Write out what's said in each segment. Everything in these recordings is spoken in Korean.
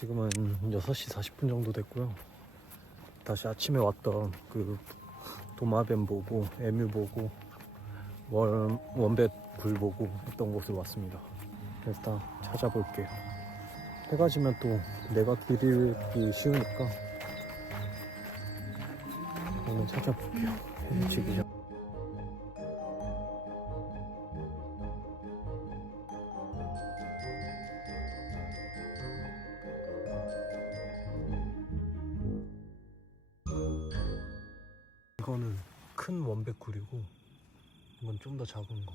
지금은 6시 40분 정도 됐고요. 다시 아침에 왔던 그 도마뱀 보고 에뮤 보고 원, 원뱃 굴 보고 했던 곳을 왔습니다. 일단 찾아볼게요. 해가 지면 또 내가 길 잃기 쉬우니까 오늘 찾아볼게요. 해지기 전. 이거는 큰 원백굴이고 이건 좀 더 작은 거.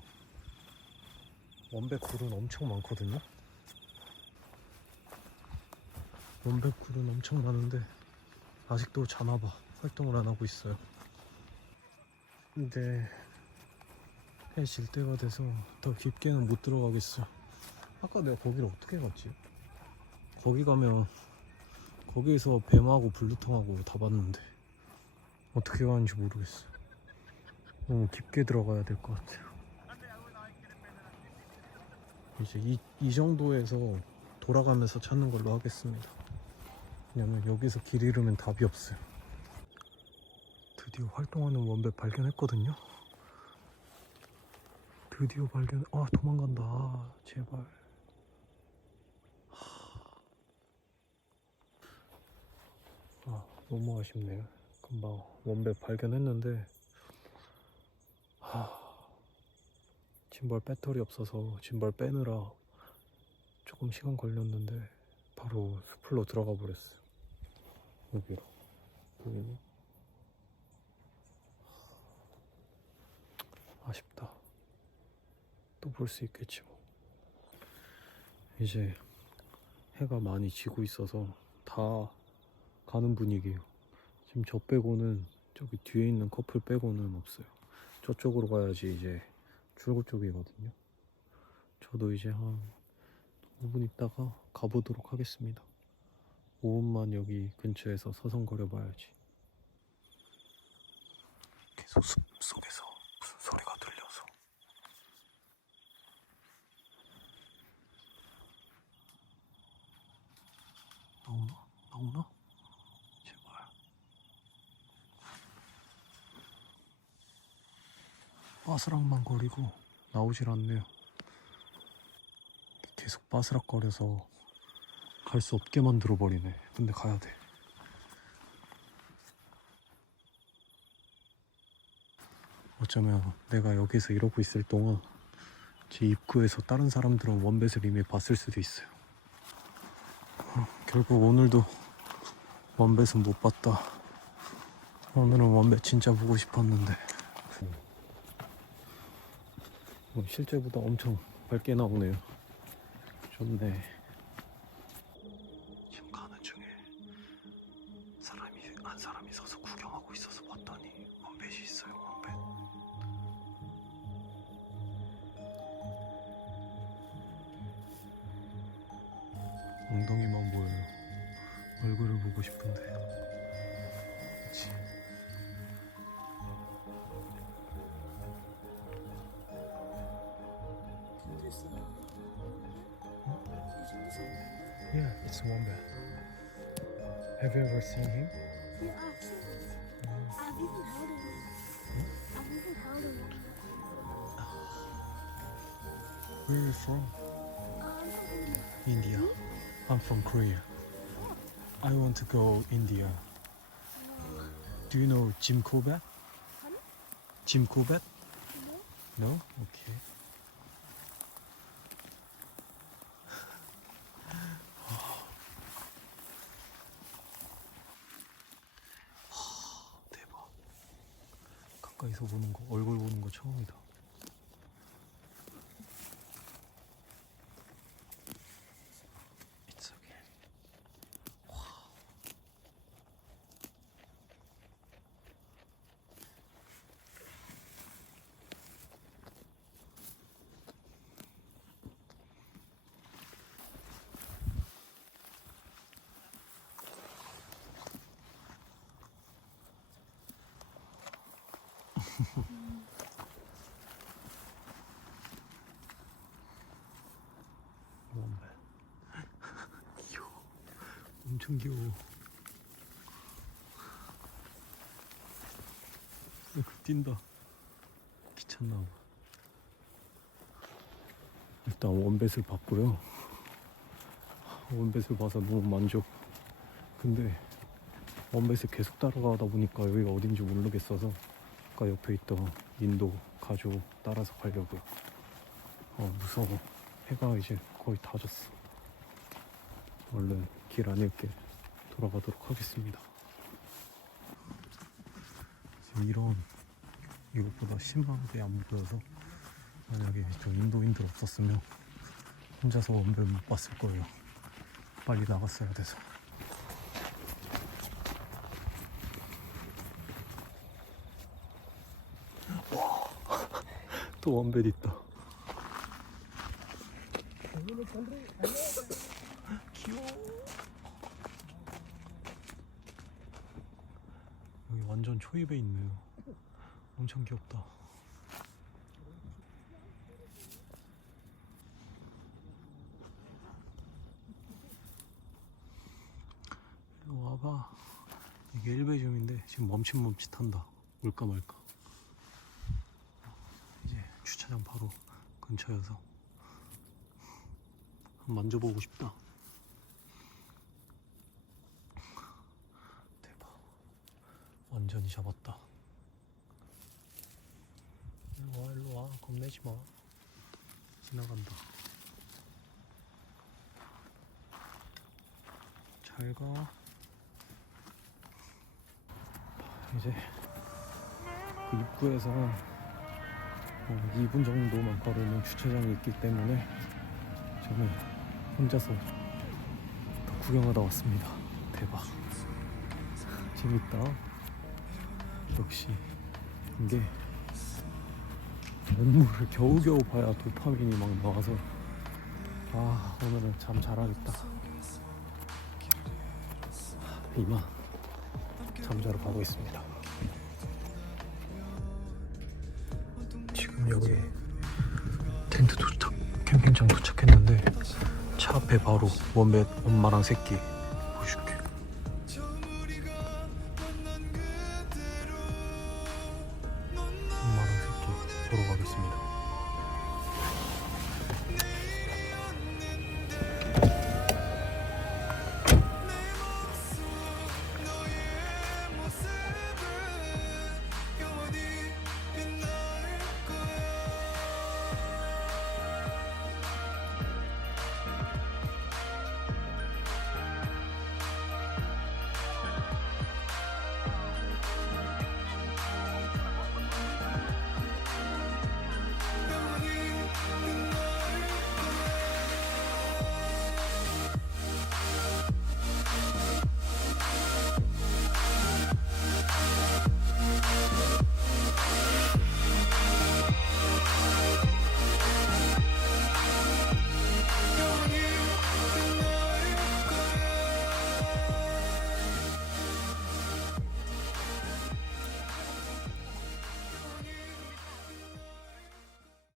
원백굴은 엄청 많거든요. 원백굴은 엄청 많은데 아직도 자나봐 활동을 안 하고 있어요. 근데 해질 때가 돼서 더 깊게는 못 들어가겠어. 아까 내가 거기를 어떻게 갔지? 거기 가면 거기에서 뱀하고 블루통하고 다 봤는데 어떻게 가는지 모르겠어. 너무 깊게 들어가야 될 것 같아요. 이제 이, 이 정도에서 돌아가면서 찾는 걸로 하겠습니다. 왜냐면 여기서 길 잃으면 답이 없어요. 드디어 활동하는 원백 발견했거든요. 드디어 발견. 아 도망간다. 아, 제발. 아 너무 아쉽네요. 금방 원백 발견했는데 하... 짐벌 배터리 없어서 짐벌 빼느라 조금 시간 걸렸는데 바로 숲으로 들어가 버렸어요. 여기로 보이니? 아쉽다. 또 볼 수 있겠지 뭐. 이제 해가 많이 지고 있어서 다 가는 분위기예요. 지금 저 빼고는 저기 뒤에 있는 커플 빼고는 없어요. 저쪽으로 가야지 이제 출구 쪽이거든요. 저도 이제 한 5분 있다가 가보도록 하겠습니다. 5분만 여기 근처에서 서성거려 봐야지. 계속 숲 속에서 무슨 소리가 들려서. 나오나? 나오나? 제발. 바스락만 거리고 나오질 않네요. 계속 바스락거려서 갈 수 없게 만들어 버리네. 근데 가야 돼. 어쩌면 내가 여기서 이러고 있을 동안 제 입구에서 다른 사람들은 원뱃을 이미 봤을 수도 있어요. 어, 결국 오늘도 원뱃은 못 봤다. 오늘은 원뱃 진짜 보고 싶었는데. 어, 실제보다 엄청 밝게 나오네요. 좋네. 지금 가는 중에 사람이 한 사람이 서서 구경하고 있어서 봤더니 원뱃이 있어요. 원뱃. 엉덩이만 보여요. 얼굴을 보고 싶은데. Yeah, it's wombat. Have you ever seen him? Yeah, I've seen it. I've even held it. I've even held it. Where are you from? Um, India. I'm from Korea. I want to go India. Do you know Jim Corbett? Jim Corbett? no. No? Okay. 가까이서 보는 거, 얼굴 보는 거 처음이다. 원배. 귀여워. 엄청 귀여워. 이거 뛴다. 귀찮나 봐. 일단 원뱃을 봤고요. 원뱃을 봐서 너무 만족. 근데 원뱃을 계속 따라가다 보니까 여기가 어딘지 모르겠어서 아까 옆에 있던 인도 가지고 따라서 가려고요. 어 무서워. 해가 이제 거의 다 졌어. 얼른 길 안일게 돌아가도록 하겠습니다. 지금 이런 이것보다 심한 게 안 보여서 만약에 저 인도인들 없었으면 혼자서 원별 못 봤을 거예요. 빨리 나갔어야 돼서. 또 원벨 있다. 귀여워. 여기 완전 초입에 있네요. 엄청 귀엽다. 와봐. 이게 1배 중인데 지금 멈칫멈칫한다. 올까 말까. 주차장 바로 근처여서 한번 만져보고 싶다. 대박. 완전히 잡았다. 일로 와, 일로 와. 겁내지 마. 지나간다. 잘 가. 이제 그 입구에서 어, 2분 정도만 걸으면 주차장이 있기 때문에 저는 혼자서 더 구경하다 왔습니다. 대박. 재밌다. 역시 이게 업무를 겨우겨우 봐야 도파민이 막 나와서 아 오늘은 잠 잘하겠다. 이만 잠자러 가고 있습니다. 여기 텐트 도착 캠핑장 도착했는데 차 앞에 바로 원뱃 엄마랑 새끼